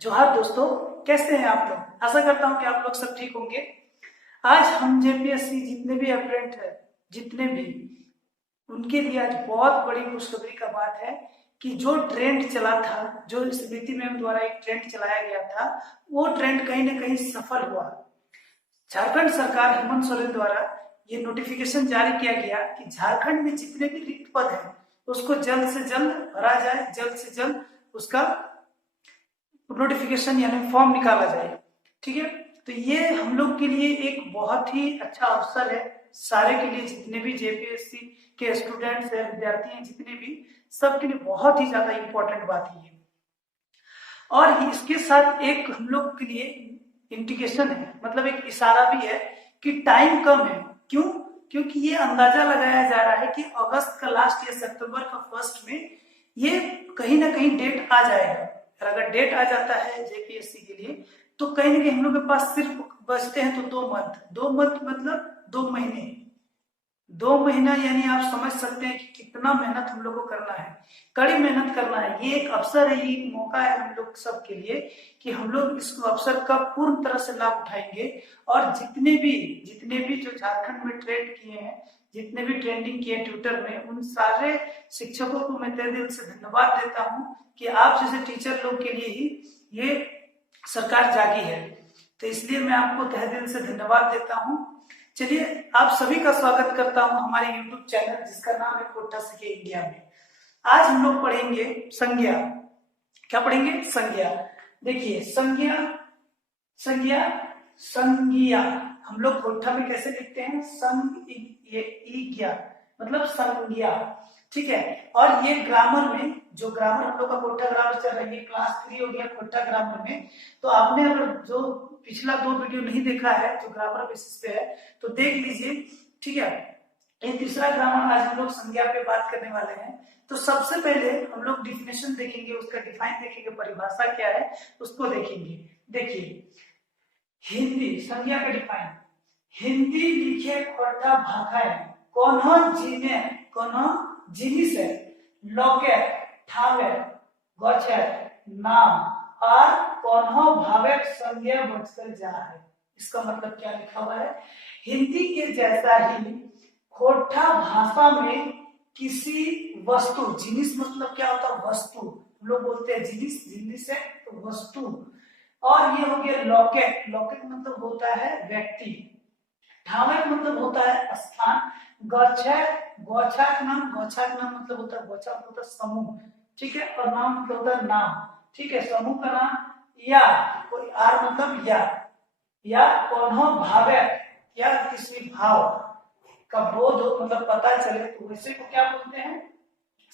जोहार दोस्तों, कैसे हैं आप लोग। आशा करता हूं कि आप लोग सब ठीक होंगे। आज हम जेपीएससी जितने भी एस्पिरेंट हैं, जितने भी, उनके लिए आज बहुत बड़ी खुशखबरी का बात है कि जो ट्रेंड चला था, जो स्मृति मैम द्वारा एक ट्रेंड चलाया गया था, वो ट्रेंड कहीं ना कहीं सफल हुआ। झारखंड सरकार हेमंत सोरेन द्वारा ये नोटिफिकेशन जारी किया गया कि झारखंड में जितने भी रिक्त पद हैं उसको जल्द से जल्द भरा जाए, जल्द से जल्द उसका नोटिफिकेशन यानी फॉर्म निकाला जाए। ठीक है, तो ये हम लोग के लिए एक बहुत ही अच्छा अवसर है, सारे के लिए, जितने भी जेपीएससी के स्टूडेंट्स हैं, विद्यार्थी हैं, जितने भी, सबके लिए बहुत ही ज्यादा इंपॉर्टेंट बात है। और इसके साथ एक हम लोग के लिए इंडिकेशन है, मतलब एक इशारा भी है कि टाइम कम है। क्यों? क्योंकि ये अंदाजा लगाया जा रहा है कि अगस्त का लास्ट या सितंबर का फर्स्ट में ये कहीं ना कहीं डेट आ जाएगा। और अगर डेट आ जाता है जेपीएससी के लिए, तो कहीं ना कहीं हम लोग के पास सिर्फ बचते हैं तो 2 मंथ मतलब 2 महीने। 2 महीना यानी आप समझ सकते हैं कि कितना मेहनत हम लोग को करना है, कड़ी मेहनत करना है। ये एक अवसर है, ये एक मौका है हम लोग सब के लिए कि हम लोग इस अवसर का पूर्ण तरह से लाभ उठाएंगे। और जितने भी जो झारखंड में ट्रेंड किए हैं, जितने भी ट्रेंडिंग किए ट्विटर में, उन सारे शिक्षकों को मैं तहे दिल से धन्यवाद देता हूँ कि आप जैसे टीचर लोग के लिए ही ये सरकार जागी है। तो इसलिए मैं आपको तहे दिल से धन्यवाद देता हूँ। चलिए, आप सभी का स्वागत करता हूं हमारे YouTube चैनल जिसका नाम है कोटा सीखे इंडिया में। आज हम लोग पढ़ेंगे संज्ञा। क्या पढ़ेंगे? संज्ञा। देखिए, संज्ञा संज्ञा संज्ञा हम लोग कोठा में कैसे लिखते हैं? संज्ञा मतलब संज्ञा। ठीक है, और ये ग्रामर में, जो ग्रामर हम लोग का कोठा ग्रामर चल रहा है, ये क्लास 3 हो गया कोठा ग्रामर में। तो आपने अगर जो पिछला 2 वीडियो नहीं देखा है जो ग्रामर बेसिस पे है, तो देख लीजिए। ठीक है, ये तीसरा ग्रामर आज हम लोग संज्ञा पे बात करने वाले हैं। तो सबसे पहले हम लोग डिफिनेशन देखेंगे, उसका डिफाइन देखेंगे, परिभाषा क्या है उसको देखेंगे। देखिए, हिंदी संज्ञा का डिफाइन, हिंदी लिखे खोटा भाषाएं कोनो जिनिस है लोके ठावे गछे नाम और कोनो भावे संज्ञा बचकर जा है। इसका मतलब क्या लिखा हुआ है? हिंदी के जैसा ही खोटा भाषा में किसी वस्तु, जिनिस मतलब क्या होता है? वस्तु। हम लोग बोलते हैं जिनिस, जिनिस है तो वस्तु। और ये हो गया लॉकेट, लॉकेट मतलब होता है व्यक्ति, ठावे मतलब होता है स्थान, गौछा नाम मतलब होता है, गौछा मतलब होता है समूह। ठीक है, और नाम मतलब होता है नाम। ठीक है, समूह का नाम, या कोई आर मतलब या कोनो भावे, या किसी भाव का बोध हो, मतलब पता चले, तो वैसे को क्या बोलते हैं?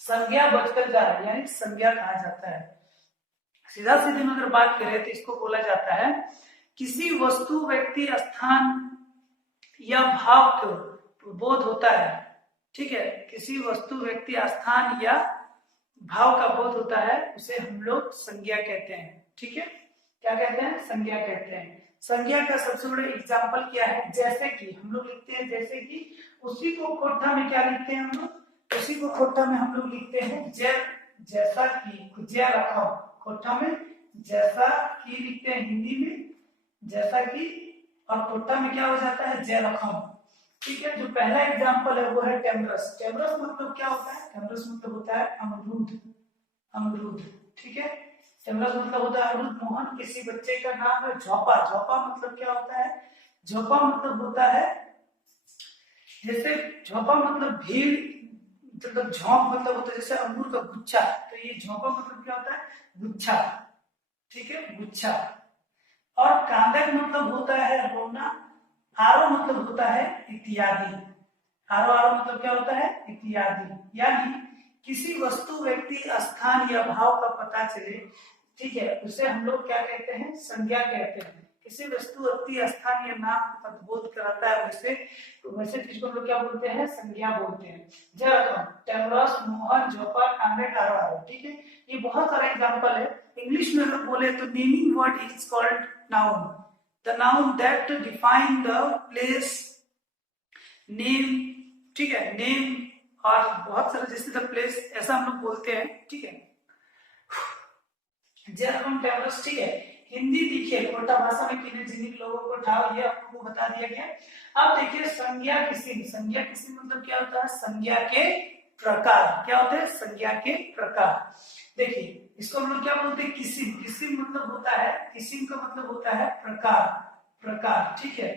संज्ञा बचकर जा रहा है, यानी संज्ञा कहा जाता है। सीधा सीधे में अगर बात करें तो इसको बोला जाता है किसी वस्तु, व्यक्ति, स्थान या भाव को बोध होता है। ठीक है, किसी वस्तु, व्यक्ति, स्थान या भाव का बोध होता है, उसे हम लोग संज्ञा कहते हैं। ठीक है, क्या कहते हैं? संज्ञा कहते हैं। संज्ञा का सबसे बड़ा एग्जाम्पल क्या है? जैसे कि हम लोग लिखते हैं, जैसे कि, उसी को खोटा में क्या लिखते हैं हम लोग? उसी को खोटा में हम लोग लिखते हैं जैसा कि, जय रखो खोटा में, जैसा कि लिखते हैं हिंदी में जैसा कि, और खोटा में क्या हो जाता है? जय रखम। ठीक है, जो पहला एग्जांपल है वो है टेम्बरस। टेम्बरस मतलब क्या होता है? टेम्बरस मतलब होता है अमरूद, अमरूद। ठीक है, टेम्बरस मतलब होता है अमरूद। मोहन किसी बच्चे का नाम है झोपा। झोपा मतलब क्या होता है? झोपा मतलब होता है, जैसे झोपा मतलब भीड़, मतलब झोंप मतलब होता है जैसे अंगूर का गुच्छा, तो ये झोंपा मतलब क्या होता है? गुच्छा। ठीक है, गुच्छा। और कांदक मतलब होता है रोना, आरो मतलब होता है इत्यादि। आरो आरो मतलब क्या होता है? इत्यादि। यानी किसी वस्तु, व्यक्ति, स्थान या भाव का पता चले, ठीक है, उसे हम लोग क्या कहते हैं? संज्ञा कहते हैं। किसी वस्तु, व्यक्ति, स्थान या नाम का बोध कराता है, वैसे चीज को हम लोग क्या बोलते हैं? संज्ञा बोलते हैं। जैसे टेम्बरस, मोहन, झोपा, कांदक, आरो आरो। ठीक है, ये बहुत सारा एग्जांपल है। इंग्लिश में अगर बोले तो naming word is called noun, the noun that define the place, name। ठीक है, नेम और बहुत सारे, जैसे द प्लेस, ऐसा हम लोग बोलते हैं। ठीक है, जेरकम टेबल्स, ठीक है। हिंदी देखिए कोटा भाषा में किन्हीं जिन्हीं लोगों को ठाव, ये आपको बता दिया गया। अब देखिए संज्ञा किसी, संज्ञा किसी मतलब क्या होता है, संज्ञा के प्रकार। क्या होते हैं, संज्ञा के प्रकार। देखिए इसको हम लोग क्या बोलते हैं, किसिम। किसिम मतलब होता है, किसिम का मतलब होता है प्रकार, प्रकार, ठीक है।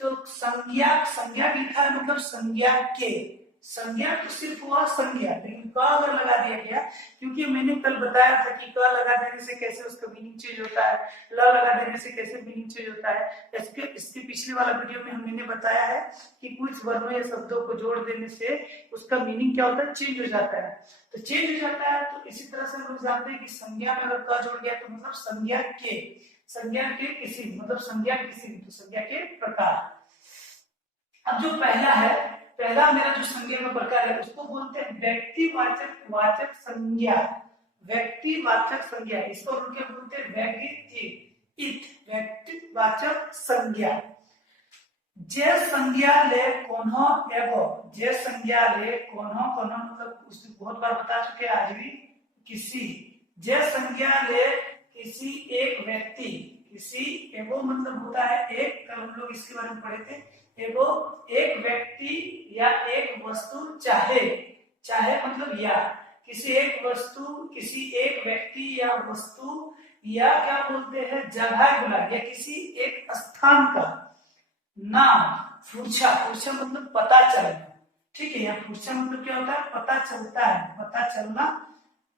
तो संज्ञा, संज्ञा लिखा है मतलब संज्ञा के, संज्ञा तो सिर्फ हुआ संज्ञा, लेकिन क अगर लगा दिया गया, क्योंकि मैंने कल बताया था कि क लगा देने से कैसे उसका मीनिंग चेंज होता है, ल लगा देने से कैसे मीनिंग चेंज होता है। इसके पिछले वाला वीडियो में मैंने बताया है कि कुछ वर्णों या शब्दों को जोड़ देने से उसका मीनिंग क्या होता है, चेंज हो जाता है। तो चेंज हो जाता है, तो इसी तरह से हम लोग जानते हैं कि संज्ञा में अगर क जोड़ गया तो मतलब संज्ञा के, संज्ञा के किसी मतलब संज्ञा किसी, तो संज्ञा के प्रकार। अब जो पहला है, पहला मेरा जो संज्ञा का प्रकार है उसको बोलते हैं व्यक्तिवाचक, वाचक संज्ञा, व्यक्तिवाचक संज्ञा। इसको हम क्या बोलते हैं, व्यक्तिवाचक संज्ञा। जे संज्ञा ले कोनो एगो, जे संज्ञा ले कोनो, कोनो मतलब उसको बहुत बार बता चुके हैं आज भी, किसी। जे संज्ञा ले किसी एक व्यक्ति, किसी एगो मतलब होता है एक, कल हम लोग इसके बारे में पढ़े थे। एगो एक व्यक्ति या एक वस्तु, चाहे, चाहे मतलब या, किसी एक वस्तु, किसी एक व्यक्ति या वस्तु, या क्या बोलते हैं जगह बुला, या किसी एक स्थान का नाम। फुर्छा, फुर्छा मतलब पता चलना, ठीक है। या फुर्छा मतलब क्या होता है, पता चलता है, पता चलना,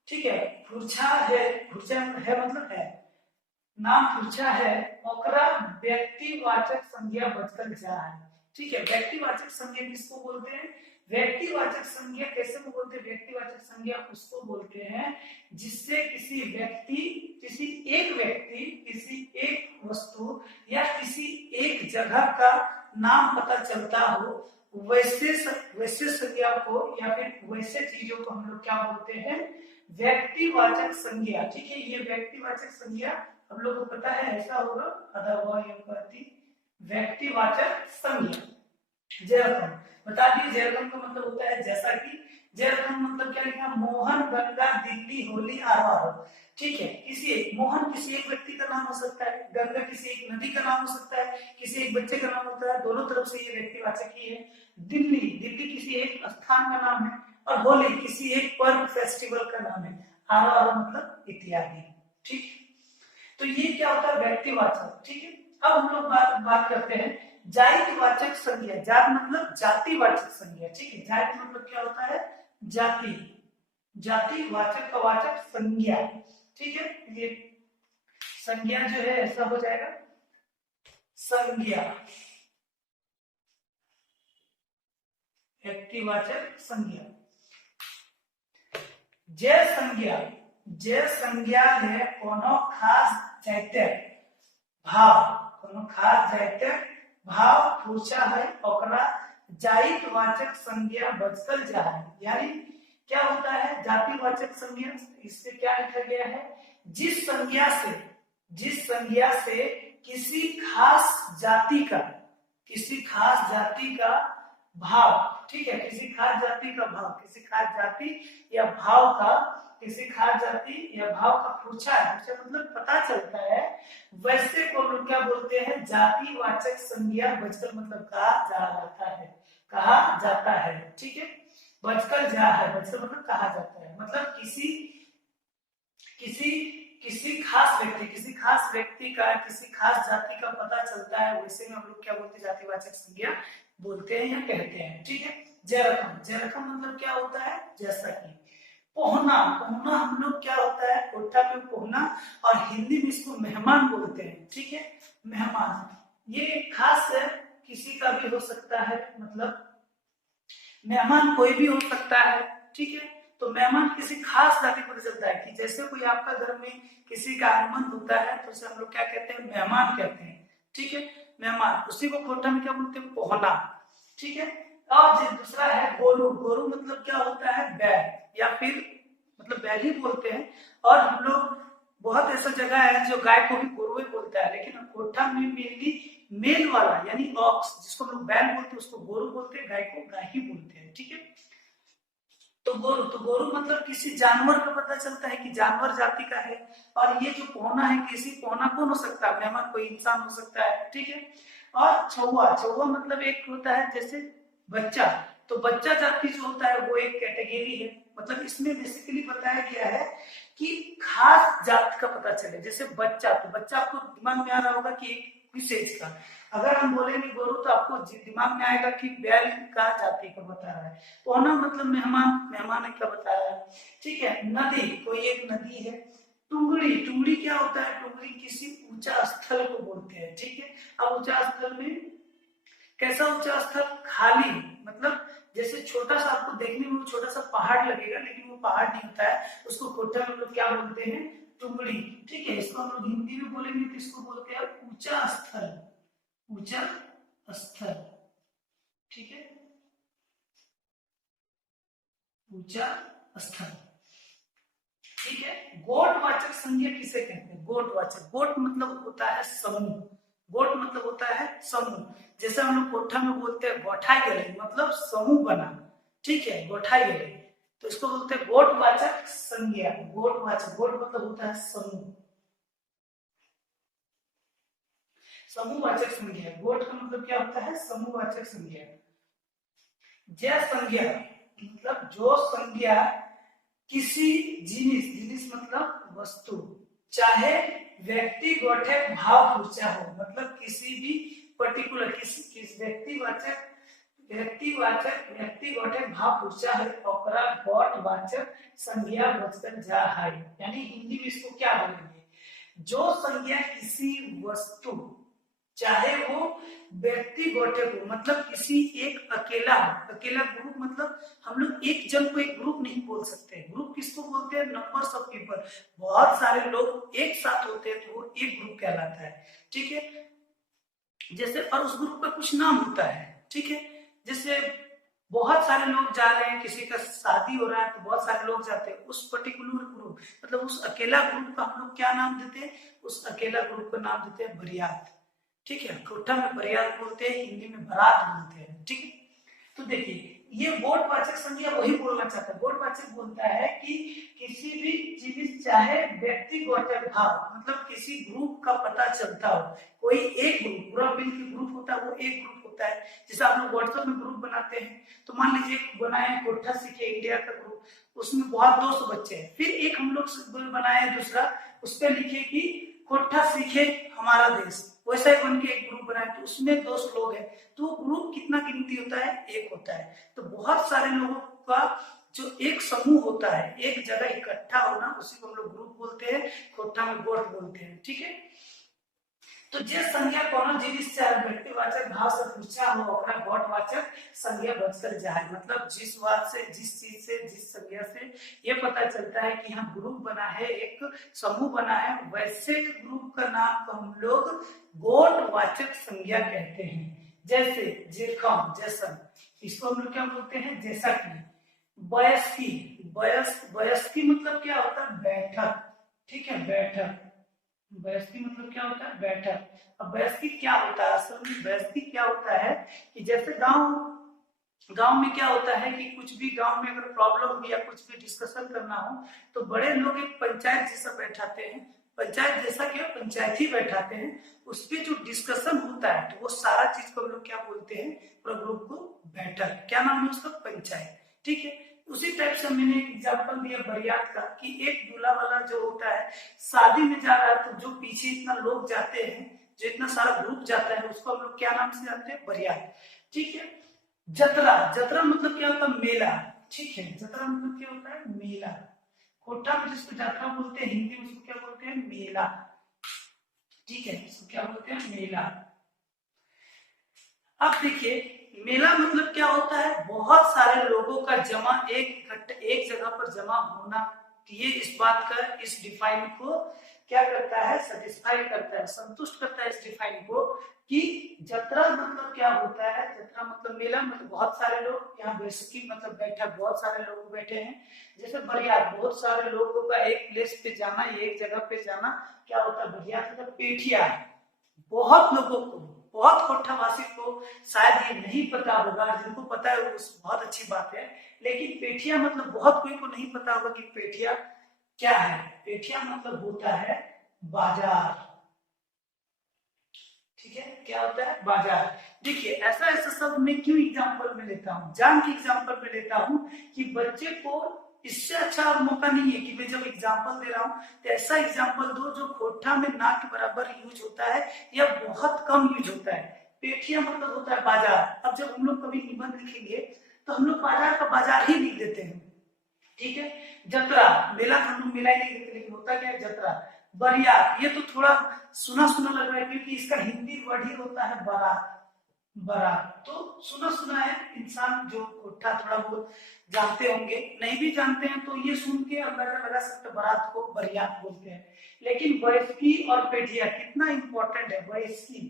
ठीक है। फुर्छा है, फुर्छा है मतलब है, नाम फुर्छा है, ओकरा व्यक्तिवाचक संज्ञा बचकर जा है, ठीक है। व्यक्तिवाचक संज्ञा किसको बोलते हैं, व्यक्तिवाचक संज्ञा कैसे को बोलते हैं, व्यक्तिवाचक संज्ञा उसको बोलते हैं जिससे किसी व्यक्ति, किसी एक व्यक्ति, किसी एक वस्तु या किसी एक जगह का नाम पता चलता हो, वैसे वैसे संज्ञा को या फिर वैसे चीजों को हम लोग क्या बोलते हैं, व्यक्तिवाचक संज्ञा, ठीक है। ये व्यक्तिवाचक संज्ञा हम लोग को पता है, ऐसा होगा अदरवाइज व्यक्तिवाचक संज्ञा। जेरकम बता दिए, जेरकम का मतलब होता है जैसा कि। जेरकम मतलब क्या लिखा, मोहन, गंगा, दिल्ली, होली, आरो, ठीक है। किसी एक, मोहन किसी एक व्यक्ति का नाम हो सकता है, गंगा किसी एक नदी का नाम हो सकता है, किसी एक बच्चे का नाम होता है, दोनों तरफ से ये व्यक्तिवाचक ही है। दिल्ली, दिल्ली किसी एक स्थान का नाम है, और होली किसी एक पर्व फेस्टिवल का नाम है, आरो मतलब इत्यादि, ठीक। तो ये क्या होता है, व्यक्तिवाचक, ठीक है। अब हम लोग बात करते हैं जातिवाचक संज्ञा। जात मतलब जातिवाचक संज्ञा, ठीक है। जाति मतलब क्या होता है, जाति, जातिवाचक का वाचक संज्ञा, ठीक है। ये संज्ञा जो है ऐसा हो जाएगा, संज्ञा, व्यक्तिवाचक संज्ञा। जे संज्ञा, जे संज्ञा ले कोनो खास जाति भाव, कोनो खास जाति भाव पूछा है, ओकरा जातिवाचक संज्ञा बचकर जा है। यानी क्या होता है जातिवाचक संज्ञा, इससे क्या लिखा गया है, जिस संज्ञा से, जिस संज्ञा से किसी खास जाति का, किसी खास जाति का भाव, ठीक है, किसी खास जाति का भाव, किसी खास जाति या भाव का, किसी खास जाति या भाव का पूछा है, मतलब पता चलता है, वैसे को लोग क्या बोलते हैं, जातिवाचक संज्ञा बचकर मतलब कहा जा जाता है, कहा जाता है, ठीक है। बचकर जा है, बचकर मतलब कहा जाता है, मतलब किसी किसी किसी खास व्यक्ति, किसी खास व्यक्ति का, किसी खास जाति का पता चलता है, वैसे में हम लोग क्या बोलते हैं, जातिवाचक संज्ञा बोलते हैं या कहते हैं, ठीक है। जेरकम, जेरकम मतलब क्या होता है, जैसा कि। पोहना, पोहना हम लोग क्या होता है, कोठा पे पोहना, और हिंदी में इसको मेहमान बोलते हैं, ठीक है। मेहमान ये खास है, किसी का भी हो सकता है, मतलब मेहमान कोई भी हो सकता है, ठीक है। तो मेहमान किसी खास जाति को चलता है, कि जैसे कोई आपका घर में किसी का आगमन होता है तो उसे हम लोग क्या कहते हैं, मेहमान कहते हैं, ठीक है। मेहमान, उसी को खोटा में क्या बोलते हैं, पोहना, ठीक है। और दूसरा है गोरु, गोरु मतलब क्या होता है, बैल, या फिर मतलब बैल ही बोलते हैं। और हम लोग बहुत ऐसा जगह है जो गाय को भी गोरु ही बोलता है, लेकिन कोठा में मेनली मेल वाला यानी ऑक्स, जिसको हम लोग बैल बोलते हैं उसको गोरु बोलते हैं, गाय को गाय ही बोलते हैं, ठीक है। तो गोरु मतलब किसी जानवर का पता चलता है कि जानवर जाति का है। और ये जो पौना है, किसी पौना कौन हो सकता है, मेहमान कोई इंसान हो सकता है, ठीक है। और छौवा, छौवा मतलब एक होता है जैसे बच्चा, तो बच्चा जाति जो होता है वो एक कैटेगरी है। मतलब इसमें बेसिकली बताया गया है कि खास जात का पता चले, जैसे बच्चा, तो बच्चा आपको दिमाग में आ रहा होगा कि एक किस एज का। अगर हम बोलेंगे गोरु तो आपको दिमाग में आएगा कि बैल का जाति का बता रहा है। पौना मतलब मेहमान, मेहमान का बता रहा है, ठीक है। नदी, कोई एक नदी है। टुंगड़ी, टुंगड़ी क्या होता है, टुंगड़ी किसी ऊंचा स्थल को बोलते हैं, ठीक है। अब ऊंचा स्थल में कैसा ऊंचा स्थल, खाली, मतलब जैसे छोटा सा आपको देखने में छोटा सा पहाड़ लगेगा, लेकिन वो पहाड़ नहीं होता है, उसको खोटा में लोग क्या बोलते हैं, टुंगड़ी, ठीक है। इसको हम लोग हिंदी में बोलेंगे तो इसको बोलते हैं ऊंचा स्थल, ऊंचा स्थल, ठीक है, ऊंचा स्थल, ठीक है। गोटवाचक संज्ञा किसे कहते हैं, गोटवाचक, गोट मतलब होता है समूह, गोट मतलब होता है समूह। जैसे हम लोग कोठा में बोलते हैं गोठाई गले, मतलब समूह बना, ठीक है, गोठाई गले, तो इसको बोलते हैं गोटवाचक संज्ञा, गोटवाचक, गोट मतलब होता है समूह, समूहवाचक संज्ञा। गोट का मतलब क्या होता है, समूहवाचक संज्ञा। जय संज्ञा मतलब जो संज्ञा किसी जिनिस, जिनिस मतलब वस्तु, चाहे व्यक्ति गौठक भाव ऊर्जा हो, मतलब किसी भी पर्टिकुलर किस व्यक्तिवाचक, व्यक्ति गौठक भाव ऊर्जा है, ओकरा गौटवाचक संज्ञा बचकर जा है। यानी हिंदी में इसको क्या बोलेंगे, जो संज्ञा किसी वस्तु, चाहे वो व्यक्ति गौठक हो, मतलब किसी एक अकेला हो, अकेला ग्रुप, मतलब हम लोग एक जन को एक ग्रुप नहीं बोल सकते। ग्रुप किसको बोलते हैं, नंबर्स ऑफ पीपल, बहुत सारे लोग एक साथ होते हैं तो वो एक ग्रुप कहलाता है, ठीक है। जैसे और उस ग्रुप का कुछ नाम होता है, ठीक है। जैसे बहुत सारे लोग जा रहे हैं, किसी का शादी हो रहा है तो बहुत सारे लोग जाते हैं, उस पर्टिकुलर ग्रुप, मतलब उस अकेला ग्रुप का हम लोग क्या नाम देते हैं, उस अकेला ग्रुप का नाम देते हैं बरियात, ठीक है। कोठा में बरियात बोलते हैं, हिंदी में बारात बोलते हैं, ठीक है। तो देखिए ये गोटवाचक संज्ञा वही बोलना चाहता है, गोटवाचक बोलता है कि किसी भी चीज, चाहे व्यक्ति गौठक भाव, मतलब किसी ग्रुप का पता चलता हो, कोई एक ग्रुप, पूरा मिल के ग्रुप होता है, वो एक ग्रुप होता है। जैसे आप लोग व्हाट्सएप में ग्रुप बनाते हैं, तो मान लीजिए बनाए कोठा सीखे इंडिया का ग्रुप, उसमें बहुत 200 बच्चे हैं, फिर एक हम लोग बनाए दूसरा, उस पर लिखे कि कोठा सीखे हमारा देश, वैसा ही बन के एक ग्रुप बनाए, तो उसमें 200 लोग हैं, तो ग्रुप कितना गिनती होता है, एक होता है। तो बहुत सारे लोगों का जो एक समूह होता है, एक जगह इकट्ठा होना, उसी को हम लोग ग्रुप बोलते हैं, कोठा में गोट बोलते हैं, ठीक है। तो जे संज्ञा कोनो जिनिस चाहे व्यक्तिवाचक भाव से पूछा हो, ओकरा गोटवाचक संज्ञा बचकर जाए, मतलब जिस बात से, जिस चीज से, जिस संज्ञा से ये पता चलता है कि हाँ ग्रुप बना है, एक समूह बना है, वैसे ग्रुप का नाम को हम लोग गोटवाचक संज्ञा कहते हैं। जैसे जेखम, जैसन, इसको हम लोग क्या बोलते हैं, जैसा कि। वयस्की, वयस्की मतलब क्या होता है, बैठक, ठीक है, बैठक। वयस्की मतलब क्या होता है, बैठक। अब वयस्की क्या होता है, असल में वयस्की क्या होता है कि जैसे गांव, गांव में क्या होता है कि कुछ भी गांव में अगर प्रॉब्लम हो या कुछ भी डिस्कशन करना हो, तो बड़े लोग एक पंचायत जैसा बैठाते हैं, पंचायत जैसा क्या, पंचायत ही बैठाते हैं, उस पर जो डिस्कशन होता है, तो वो सारा चीज को हम लोग क्या बोलते हैं, पूरा ग्रुप को बैठक, क्या नाम है उसका, पंचायत, ठीक है। उसी टाइप से मैंने एक एग्जाम्पल दिया बरियात का, कि एक दूल्हा वाला जो होता है शादी में जा रहा है, तो जो पीछे इतना लोग जाते हैं, जो इतना सारा ग्रुप जाता है, उसको हम लोग क्या नाम से जानते हैं, बरियात, ठीक है। जतरा, जतरा मतलब क्या होता है, मेला, ठीक है, जतरा मतलब क्या होता है, मेला। कोठा में जिसको जतरा बोलते हैं, हिंदी में उसको क्या बोलते हैं, मेला, ठीक है, इसको क्या बोलते हैं, मेला। अब देखिए मेला मतलब क्या होता है, बहुत सारे लोगों का जमा, एक जगह पर जमा होना। ये इस बात का, इस डिफाइन को क्या करता है, सेटिस्फाई करता है, संतुष्ट करता है इस डिफाइन को, कि जत्रा मतलब क्या होता है, जत्रा मतलब मेला, मतलब बहुत सारे लोग यहाँ बैठकी मतलब बैठक, बहुत सारे लोग बैठे हैं। जैसे बरियात, बहुत सारे लोगों का एक प्लेस पे जाना, एक जगह पे जाना, क्या होता है बरियात, मतलब पेठिया, बहुत लोगों को, बहुत कोठावासी को शायद ये नहीं पता होगा, जिनको पता है वो बहुत अच्छी बात है, लेकिन पेठिया मतलब बहुत कोई को नहीं पता होगा कि पेठिया क्या है। पेठिया मतलब होता है बाजार, ठीक है, क्या होता है बाजार। देखिए ऐसा ऐसा शब्द मैं क्यों एग्जाम्पल में लेता हूँ, जान के एग्जाम्पल में लेता हूँ कि बच्चे को इससे अच्छा मौका नहीं है कि मैं जब एग्जाम्पल दे रहा हूँ तो ऐसा एग्जाम्पल दो जो कोठा में ना के बराबर यूज होता है या बहुत कम यूज होता है। पेठिया मतलब होता है बाजार। अब जब हम लोग कभी निबंध लिखेंगे तो हम लोग बाजार का बाजार ही लिख देते हैं, ठीक है। जतरा, मेला तो हम लोग मेला ही नहीं लिखते, लेकिन होता क्या है जतरा। बरियात, ये तो थोड़ा सुना सुना लग रहा है क्योंकि इसका हिंदी वर्ड ही होता है बारात। बारात तो सुना सुना है, इंसान जो कोठा थोड़ा बहुत जानते होंगे, नहीं भी जानते हैं तो ये सुन के अंदाजा लगा सकते बारात को बरियात बोलते हैं। लेकिन वयस्की और पेठिया कितना इंपॉर्टेंट है, वयस्की,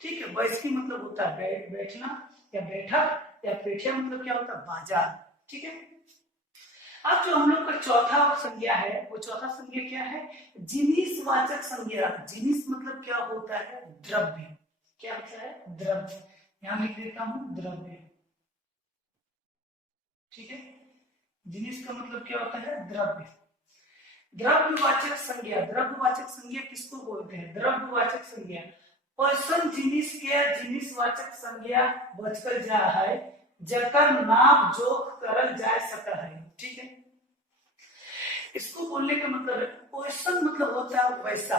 ठीक है। वयस्की मतलब होता है बैठना या बैठक, या पेठिया मतलब क्या होता है बाजार, ठीक है। अब जो हम लोग का चौथा संज्ञा है, वो चौथा संज्ञा क्या है, जिनिस वाचक संज्ञा। जिनिस मतलब क्या होता है, द्रव्य। क्या होता है, द्रव्य। यहां लिख देता हूं द्रव्य, ठीक है। जिनिस का मतलब क्या होता है, द्रव्य। द्रव्यवाचक संज्ञा, द्रव्यवाचक संज्ञा किसको बोलते हैं, द्रव्यवाचक संज्ञा पर्सन जिनिस के जिनिसवाचक संज्ञा बचकर जा है जकर नाम जोख करल जा सका है, ठीक है। इसको बोलने का मतलब है क्वेश्चन, मतलब होता है वैसा,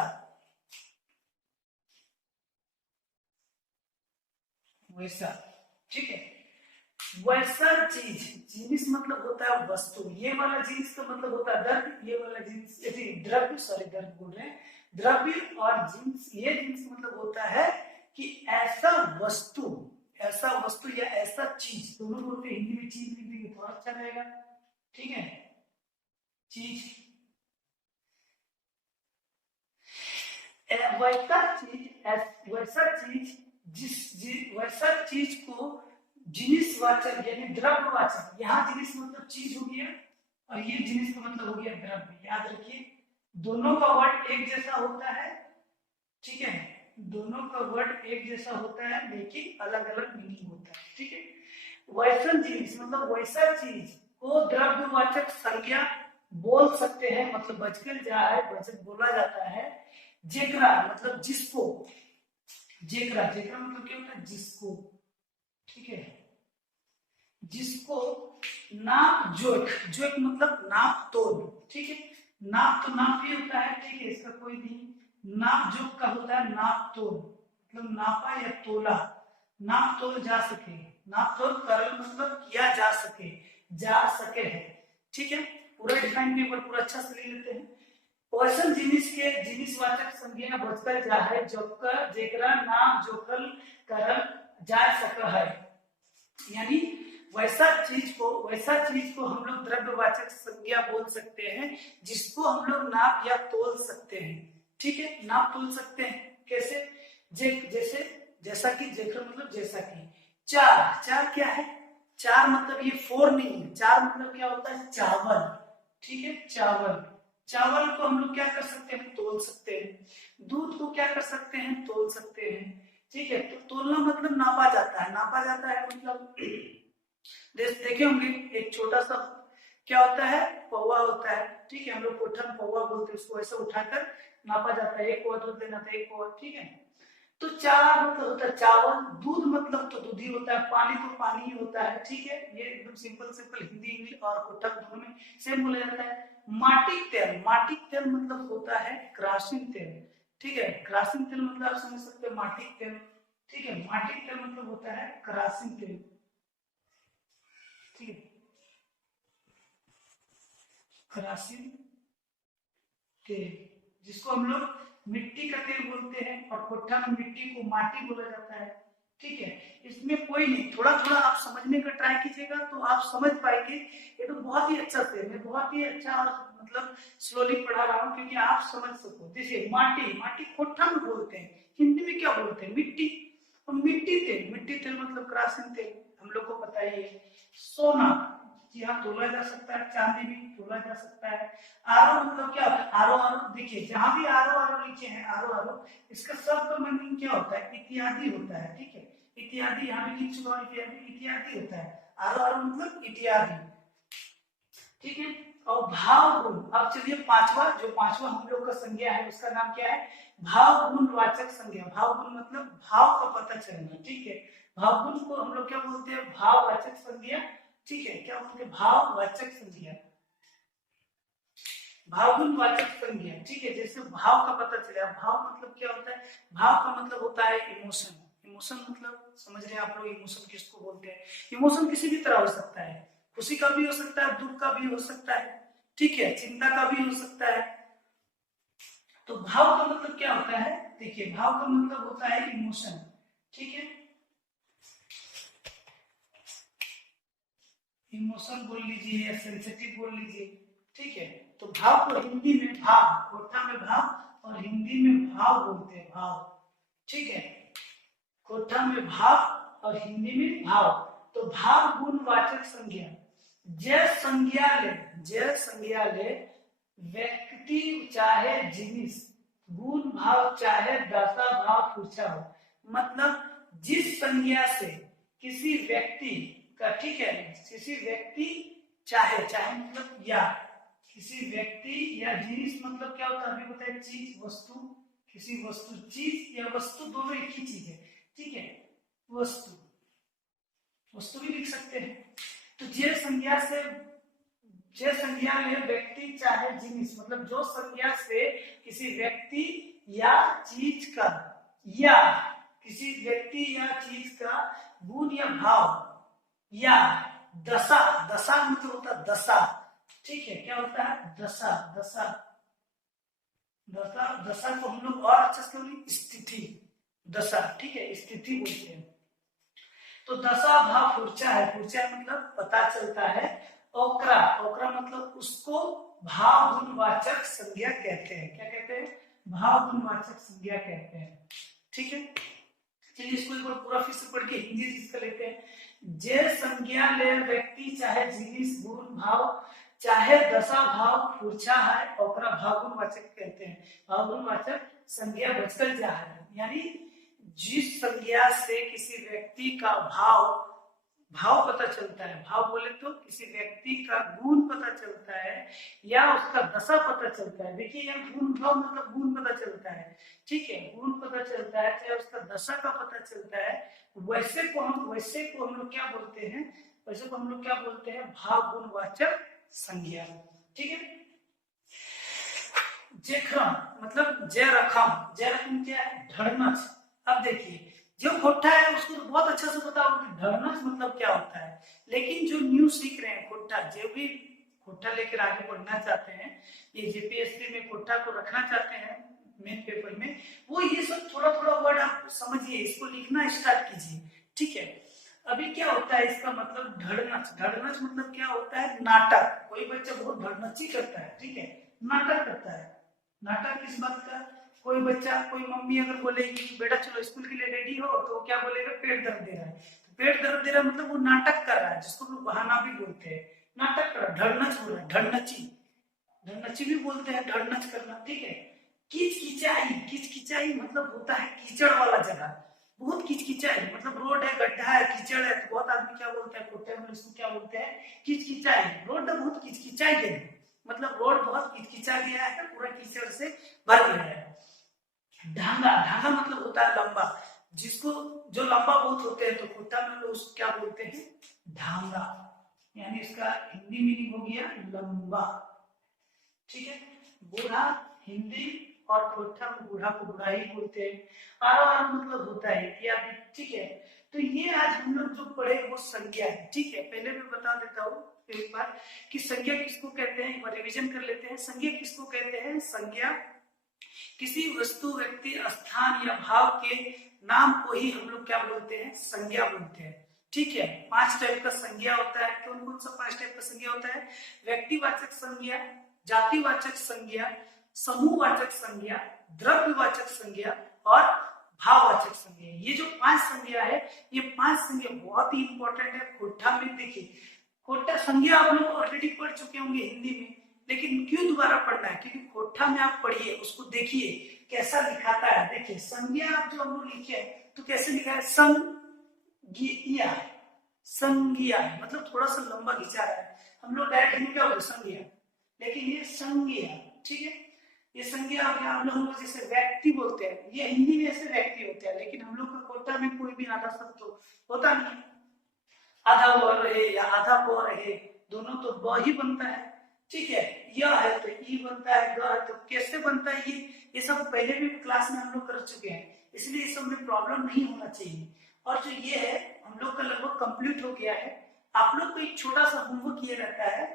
वैसा, ठीक है। वैसा चीज, जिनिस मतलब होता है वस्तु, ये वाला जिनिस का मतलब होता है द्रव्य, ये वाला जिनिस द्रव्य, सॉरी द्रव्य बोल रहे हैं, द्रव्य और जिनिस, ये जिनिस मतलब होता है कि ऐसा वस्तु, ऐसा वस्तु या ऐसा चीज, दोनों बोलते हैं, हिंदी में चीज लिख देंगे तो अच्छा रहेगा, ठीक है। चीज, वैसा चीज वैसा चीज को जिनिसवाचक यानी द्रव्यवाचक, यहाँ जिनिस मतलब चीज हो गया और ये जिनिस का मतलब हो गया द्रव्य। याद रखिए दोनों का वर्ड एक जैसा होता है, ठीक है, दोनों का वर्ड एक जैसा होता है लेकिन अलग अलग मीनिंग होता है, ठीक है। वैसा जिनिस मतलब वैसा चीज को द्रव्यवाचक संज्ञा बोल सकते हैं, मतलब बचकर जा है, वचन बोला जाता है। जेकरा मतलब जिसको, जेकरा, जेकरा मतलब क्या होता है, जिसको, ठीक है, जिसको नाप जोक, जोक मतलब नाप तोल, ठीक है। नाप तो नाप ही होता है, ठीक है, इसका कोई नहीं, नाप जोक का होता है नाप तोल, मतलब नापा या तोला, नाप तोल जा सके, नाप तोल कर मतलब किया जा सके, जा सके है, ठीक है। पूरा डिफाइन के ऊपर पूरा अच्छा से ले लेते हैं। क्वेश्चन जिनिस के जिनिसवाचक संज्ञा बचकर जा है जोकर जेकरा नाम जोकल करल जा सका है, यानी वैसा चीज को हम लोग द्रव्यवाचक संज्ञा बोल सकते हैं जिसको हम लोग नाप या तोल सकते हैं, ठीक है। नाप तोल सकते हैं कैसे, जैसे जैसा कि, जेकर मतलब जैसा कि। चार, चार क्या है, चार मतलब ये फोर नहीं है, चार मतलब क्या होता है, चावल, ठीक है, चावल। चावल को हम लोग क्या कर सकते हैं, तोल सकते हैं। दूध को क्या कर सकते हैं, तोल सकते हैं, ठीक है। तो तोलना मतलब नापा जाता है, नापा जाता है मतलब देखे होंगे एक छोटा सा क्या होता है, पौवा होता है, ठीक है, हम लोग कोठा में पौवा बोलते हैं, उसको ऐसे उठाकर नापा जाता है, एक पौवा दूध लेना था, एक पौवा, ठीक है। तो चार मतलब होता है चावल, दूध मतलब तो दूध ही होता है, पानी तो पानी ही होता है, ठीक है। ये एकदम सिंपल सिंपल हिंदी इंग्लिश और कोठा दोनों में सेम बोला जाता है। माटिक तेल, माटिक तेल मतलब होता है क्रासिन तेल, ठीक है। क्रासिन तेल मतलब आप समझ सकते हैं माटिक तेल, ठीक है। माटिक तेल मतलब होता है क्रासिन तेल, ठीक है, क्रासिन तेल, जिसको हम लोग मिट्टी का तेल बोलते हैं, और कोठा में मिट्टी को माटी बोला जाता है, ठीक है। इसमें कोई नहीं, थोड़ा थोड़ा आप समझने का ट्राई कीजिएगा तो आप समझ पाएंगे। ये तो बहुत ही अच्छा तेल है, बहुत ही अच्छा, मतलब स्लोली पढ़ा रहा हूँ क्योंकि आप समझ सको। जैसे माटी, माटी कोठा में बोलते हैं, हिंदी में क्या बोलते हैं, मिट्टी। और मिट्टी तेल, मिट्टी तेल मतलब क्रासिन तेल, हम लोग को पता ही है। सोना, जी हाँ, तोला जा सकता है, चांदी भी तोला जा सकता है। आरो मतलब क्या होता है? आरो आरो देखिए, जहां भी आरो आरो लिखे हैं, आरो आरो, इसका शब्द का मीनिंग क्या होता है? इत्यादि होता है, ठीक है। इत्यादि यहाँ भी लिख चुका हूँ, इत्यादि होता है। आरो आरो मतलब इत्यादि, ठीक है। और भाव गुण, अब चलिए पांचवा हम लोग का संज्ञा है, उसका नाम क्या है? भाव गुण वाचक संज्ञा। भाव गुण मतलब भाव का पता चलना, ठीक है। भाव गुण को हम लोग क्या बोलते हैं? भाववाचक संज्ञा, ठीक है। क्या बोलते हैं? भाववाचक संज्ञा, भावगुण वाचक संज्ञा, ठीक है। जैसे भाव का पता चला, भाव मतलब क्या होता है? भाव का मतलब होता है इमोशन। इमोशन मतलब समझ रहे हैं आप लोग, इमोशन किसको बोलते हैं? इमोशन किसी भी तरह हो सकता है, खुशी का भी हो सकता है, दुख का भी हो सकता है, ठीक है, चिंता का भी हो सकता है। तो भाव का मतलब क्या होता है? देखिए, भाव का मतलब होता है इमोशन, ठीक है। इमोशन बोल लीजिए या सेंसिटिव बोल लीजिए, ठीक है। तो भाव को हिंदी में भाव, कोठा में भाव और हिंदी में भाव बोलते हैं, भाव, ठीक है। कोठा में भाव और हिंदी में भाव। तो भाव गुण वाचक संज्ञा, जय संज्ञा ले व्यक्ति चाहे जिनिस, गुण भाव चाहे दशा भाव पूछा हो। मतलब जिस संज्ञा से किसी व्यक्ति का, ठीक है, किसी व्यक्ति चाहे मतलब या किसी व्यक्ति या जिनिस मतलब क्या होता है? अभी बताए, चीज, वस्तु, किसी वस्तु, चीज या वस्तु दोनों एक ही चीज है, ठीक है। वस्तु भी लिख सकते हैं। तो जे संज्ञा में व्यक्ति चाहे जिनिस, मतलब जो संज्ञा से किसी व्यक्ति या चीज का, या किसी व्यक्ति या चीज का गुण या भाव या दशा, दशा मतलब होता है दशा, ठीक है। क्या होता है? दशा, दशा, दशा, दशा को हम लोग और अच्छे से बोलेंगे स्थिति, दशा, ठीक है, स्थिति बोलते हैं। तो दशा भाव फूर्चा है, फूर्चा मतलब पता चलता है। ओकरा, ओकरा मतलब उसको भाव गुणवाचक संज्ञा कहते हैं। क्या कहते हैं? भाव गुणवाचक संज्ञा कहते हैं, ठीक है। चलिए इसको एक बार पूरा फिर से पढ़ के हिंदी इसका लेते हैं। जे संज्ञा ले व्यक्ति चाहे जिनिस, गुण भाव चाहे दशा भाव फूर्चा है, ओकरा भाव गुणवाचक कहते हैं। भाव गुणवाचक संज्ञा बचकर जा है, यानी जिस संज्ञा से किसी व्यक्ति का भाव पता चलता है, भाव बोले तो किसी व्यक्ति का गुण पता चलता है या उसका दशा पता चलता है। देखिए यहाँ गुण भाव मतलब गुण पता चलता है, ठीक है, गुण पता चलता है, चाहे उसका दशा का पता चलता है। वैसे को हम लोग क्या बोलते हैं? वैसे को हम लोग क्या बोलते हैं? भाव गुणवाचक संज्ञा, ठीक है। जेखम मतलब जय रखम क्या है? ढड़नच। अब देखिए, जो खोटा है उसको तो बहुत अच्छा से पता होगा कि ढड़नच मतलब क्या होता है, लेकिन जो न्यू सीख रहे हैं खोटा, जो भी खोटा लेकर आगे बढ़ना चाहते हैं, ये जेपीएससी में खोटा को रखना चाहते हैं मेन पेपर में, वो ये सब थोड़ा थोड़ा वर्ड आप समझिए, इसको लिखना स्टार्ट कीजिए, ठीक है। अभी क्या होता है इसका मतलब? ढड़नच, ढड़नच मतलब क्या होता है? नाटक। कोई बच्चा बहुत ढड़नची करता है, ठीक है, नाटक करता है। नाटक किस बात का? कोई बच्चा, कोई मम्मी अगर बोलेगी कि बेटा चलो स्कूल के लिए रेडी हो, तो क्या बोलेगा? पेट दर्द दे रहा है। तो पेट दर्द दे रहा है मतलब वो नाटक कर रहा है, जिसको लोग बहाना भी बोलते हैं, नाटक कर रहा है, ढड़नच बोल रहा है, ढड़नची, ढड़नची भी बोलते हैं, ढड़नच करना, ठीक है। किचकिचाई मतलब होता है कीचड़ वाला जगह, बहुत किचकिचाई मतलब रोड है, गड्ढा है, कीचड़ है, तो बहुत आदमी क्या बोलते हैं कोटे में, इसको क्या बोलते हैं? किचकिचाई। रोड बहुत किचकिचाई गई, मतलब रोड बहुत किचकिचा गया है, पूरा कीचड़ से भर गया है। ढांगा, ढांगा मतलब होता है लंबा, जिसको जो लंबा बहुत होते हैं तो कोटा में लोग उसको क्या बोलते हैं? ढांगा, यानी इसका हिंदी मीनिंग हो गया लंबा, ठीक है। बूढ़ा हिंदी और कोठा में बूढ़ा को बूढ़ा ही बोलते हैं। आर मतलब होता है इत्यादि, ठीक है। तो ये आज हम लोग जो पढ़े वो संज्ञा है, ठीक है। पहले मैं बता देता हूँ एक बार कि संज्ञा किसको कहते हैं, एक बार रिवीजन कर लेते हैं। संज्ञा किसको कहते हैं? संज्ञा किसी वस्तु, व्यक्ति, स्थान या भाव के नाम को ही हम लोग क्या बोलते हैं? संज्ञा बोलते हैं, ठीक है। 5 टाइप का संज्ञा होता है। कौन कौन सा 5 टाइप का संज्ञा होता है? व्यक्तिवाचक संज्ञा, जातिवाचक संज्ञा, समूहवाचक संज्ञा, द्रव्यवाचक संज्ञा और भाववाचक संज्ञा। ये जो 5 संज्ञा है, ये 5 संज्ञा बहुत ही इंपॉर्टेंट है। खोटा में देखिए खोटा संज्ञा आप लोग ऑलरेडी पढ़ चुके होंगे हिंदी में, लेकिन क्यों दोबारा पढ़ना है? क्योंकि खोटा में आप पढ़िए, उसको देखिए कैसा लिखाता है। देखिए संज्ञा आप जो हम लोग लिखे तो कैसे लिखा है? संज्ञा, संज्ञा मतलब थोड़ा सा लंबा खिंचा रहा है। हम लोग डायरेक्ट हिंदी क्या होता है? संज्ञा, लेकिन ये संज्ञा, ठीक है। ये संज्ञा हम लोग जैसे व्यक्ति बोलते हैं, ये हिंदी में ऐसे व्यक्ति होते हैं, लेकिन हम लोग का कोटा में कोई भी आधा शब्द तो होता नहीं। आधा व रहे या आधा ब रहे, दोनों तो ब ही बनता है, ठीक है। यह है तो ई बनता है, ग है तो कैसे बनता है? ये सब पहले भी क्लास में हम लोग कर चुके हैं, इसलिए इस सब में प्रॉब्लम नहीं होना चाहिए। और जो ये है हम लोग का लगभग कंप्लीट हो गया है। आप लोग को एक छोटा सा होमवर्क ये रहता है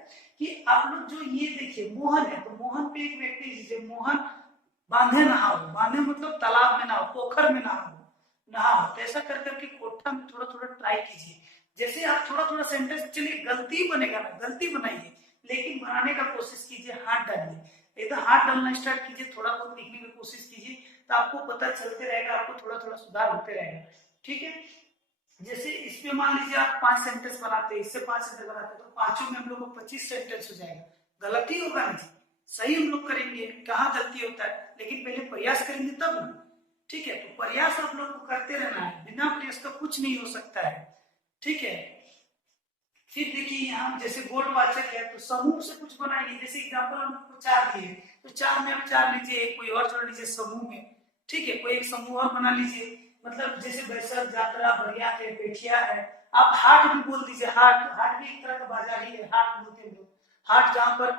कि आप लोग जो ये देखिए मोहन है, तो मोहन पे एक व्यक्ति जैसे मोहन बांधे नहा हो, बांधे मतलब तालाब में ना हो, पोखर में ना हो, तो ऐसा कर करके कोठा में थोड़ा थोड़ा ट्राई कीजिए। जैसे आप थोड़ा थोड़ा सेंटेंस, चलिए गलती बनेगा ना, गलती बनाइए, लेकिन बनाने का कोशिश कीजिए, हाथ डालिए, एकदम हाथ डालना स्टार्ट कीजिए, थोड़ा बहुत लिखने की कोशिश कीजिए, तो आपको पता चलते रहेगा, आपको थोड़ा थोड़ा सुधार होते रहेगा, ठीक है। जैसे इस पे मान लीजिए आप 5 सेंटेंस बनाते हैं, इससे 5 सेंटेंस बनाते हैं, तो पांचों में हम लोग को 25 सेंटेंस हो जाएगा। गलती होगा ना जी, सही हम लोग करेंगे, कहाँ गलती होता है, लेकिन पहले प्रयास करेंगे तब ना, ठीक है। तो प्रयास आप लोग को करते रहना है, बिना प्रयास का कुछ नहीं हो सकता है, ठीक है। फिर देखिए यहाँ जैसे गोलवाचक है, तो समूह से कुछ बनाएंगे। जैसे एग्जांपल हमको 4 दिए, तो 4 में आप 4 लीजिए, कोई और जोड़ लीजिए समूह में, ठीक है। कोई एक समूह और बना लीजिए, मतलब जैसे बैसल, जात्रा, बरियात है, पेठिया है। आप हाट भी बोल दीजिए, हाट, हाट भी एक तरह का बाजार ही है, हाट बोलते हैं लोग। हाट जहाँ पर,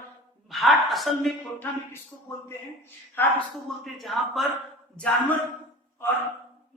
हाट असल में खोटा में किसको बोलते हैं? हाट उसको बोलते हैं जहां पर जानवर और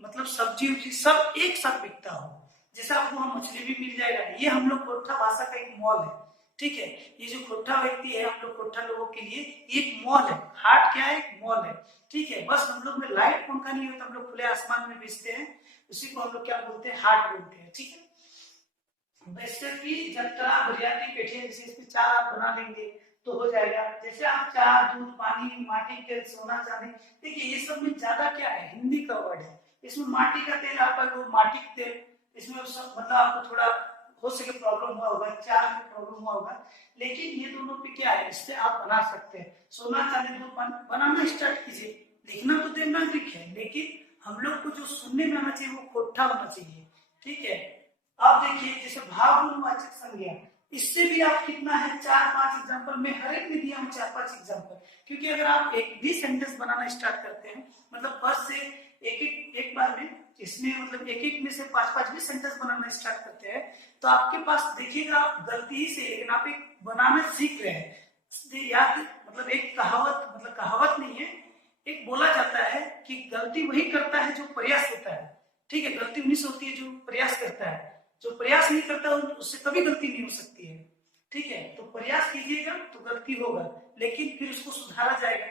मतलब सब्जी उब्जी सब एक साथ बिकता हो। जैसे आपको वहां मछली भी मिल जाएगा। ये हम लोग खोटा भाषा का एक मॉल है, ठीक है। ये जो खोटा व्यक्ति है, हम लोग खोटा लोगों के लिए एक मॉल है। हाट क्या है? एक मॉल है, ठीक है। बस हम लोग में लाइट पंखा नहीं होता, हम लोग खुले आसमान में बेचते हैं, उसी को हम लोग क्या बोलते हैं? हाट बोलते हैं, ठीक है। वैसे की जत्रा, बरियाती, पेठिया, जैसे इसमें 4 आप बना लेंगे तो हो जाएगा। जैसे आप 4, दूध, पानी, माटी, तेल, सोना, चांदी, देखिए ये सब में ज्यादा क्या है? हिंदी का वर्ड है। इसमें माटी का तेल आपका, वो माटी का तेल, इसमें सब मतलब आपको थोड़ा हो सके प्रॉब्लम हुआ होगा, 4 में प्रॉब्लम हुआ होगा, लेकिन ये दोनों पे क्या है? इससे आप बना सकते हैं। सोना, चांदी, दूध, पानी बनाना स्टार्ट कीजिए। लिखना तो देवनागरिक है, लेकिन हम लोग को जो सुनने में आना चाहिए वो खोटा होना चाहिए, ठीक है। अब देखिए जैसे भाववाचक संज्ञा, इससे भी आप कितना है? 4-5 एग्जांपल में हर एक में दिया हूं, 4-5 एग्जांपल। क्योंकि अगर आप एक भी सेंटेंस बनाना स्टार्ट करते हैं, मतलब फर्स्ट से एक बार में, इसमें मतलब एक में से 5-5 भी सेंटेंस बनाना स्टार्ट करते हैं, तो आपके पास देखिएगा आप गलती ही से, लेकिन आप एक बनाना सीख रहे हैं। याद मतलब एक कहावत, मतलब कहावत नहीं है, एक बोला जाता है कि गलती वही करता है जो प्रयास होता है, ठीक है। गलती उन्हीं से होती है जो प्रयास करता है, जो प्रयास नहीं करता उससे कभी गलती नहीं हो सकती है, ठीक है। तो प्रयास कीजिएगा तो गलती होगा, लेकिन फिर उसको सुधारा जाएगा,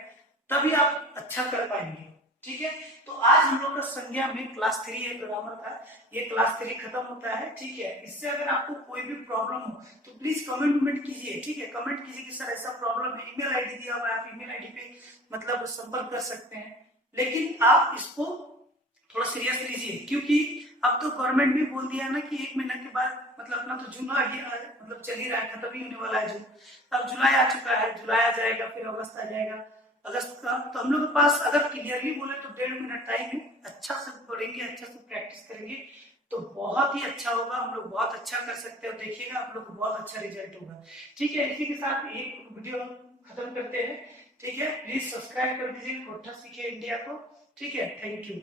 तभी आप अच्छा कर पाएंगे, ठीक है। तो आज हम लोग का संज्ञा में क्लास 3 है ग्रामर का, ये क्लास 3 खत्म होता है, ठीक है। इससे अगर आपको कोई भी प्रॉब्लम हो तो प्लीज कमेंट कीजिए, ठीक है। कमेंट कीजिए कि सर ऐसा प्रॉब्लम है, ईमेल आईडी दिया हुआ है, आप ईमेल आईडी पे मतलब संपर्क कर सकते हैं, लेकिन आप इसको थोड़ा सीरियस लीजिए, क्योंकि अब तो गवर्नमेंट भी बोल दिया ना कि 1 महीना के बाद, मतलब अपना तो जून आ गया, मतलब चल ही रहा है, खत्म ही होने वाला है जून, अब जुलाई आ चुका है, जुलाई आ जाएगा, फिर अगस्त आ जाएगा, अगस्त का। तो हम लोग के पास अगर क्लियरली बोले तो 1.5 महीना टाइम है, अच्छा से पढ़ेंगे, अच्छा से प्रैक्टिस करेंगे तो बहुत ही अच्छा होगा, हम लोग बहुत अच्छा कर सकते हैं, देखिएगा आप लोग को बहुत अच्छा रिजल्ट होगा, ठीक है। इसी के साथ एक वीडियो खत्म करते हैं, ठीक है। प्लीज सब्सक्राइब कर दीजिए खोटा सीखे इंडिया को, ठीक है। Thank you.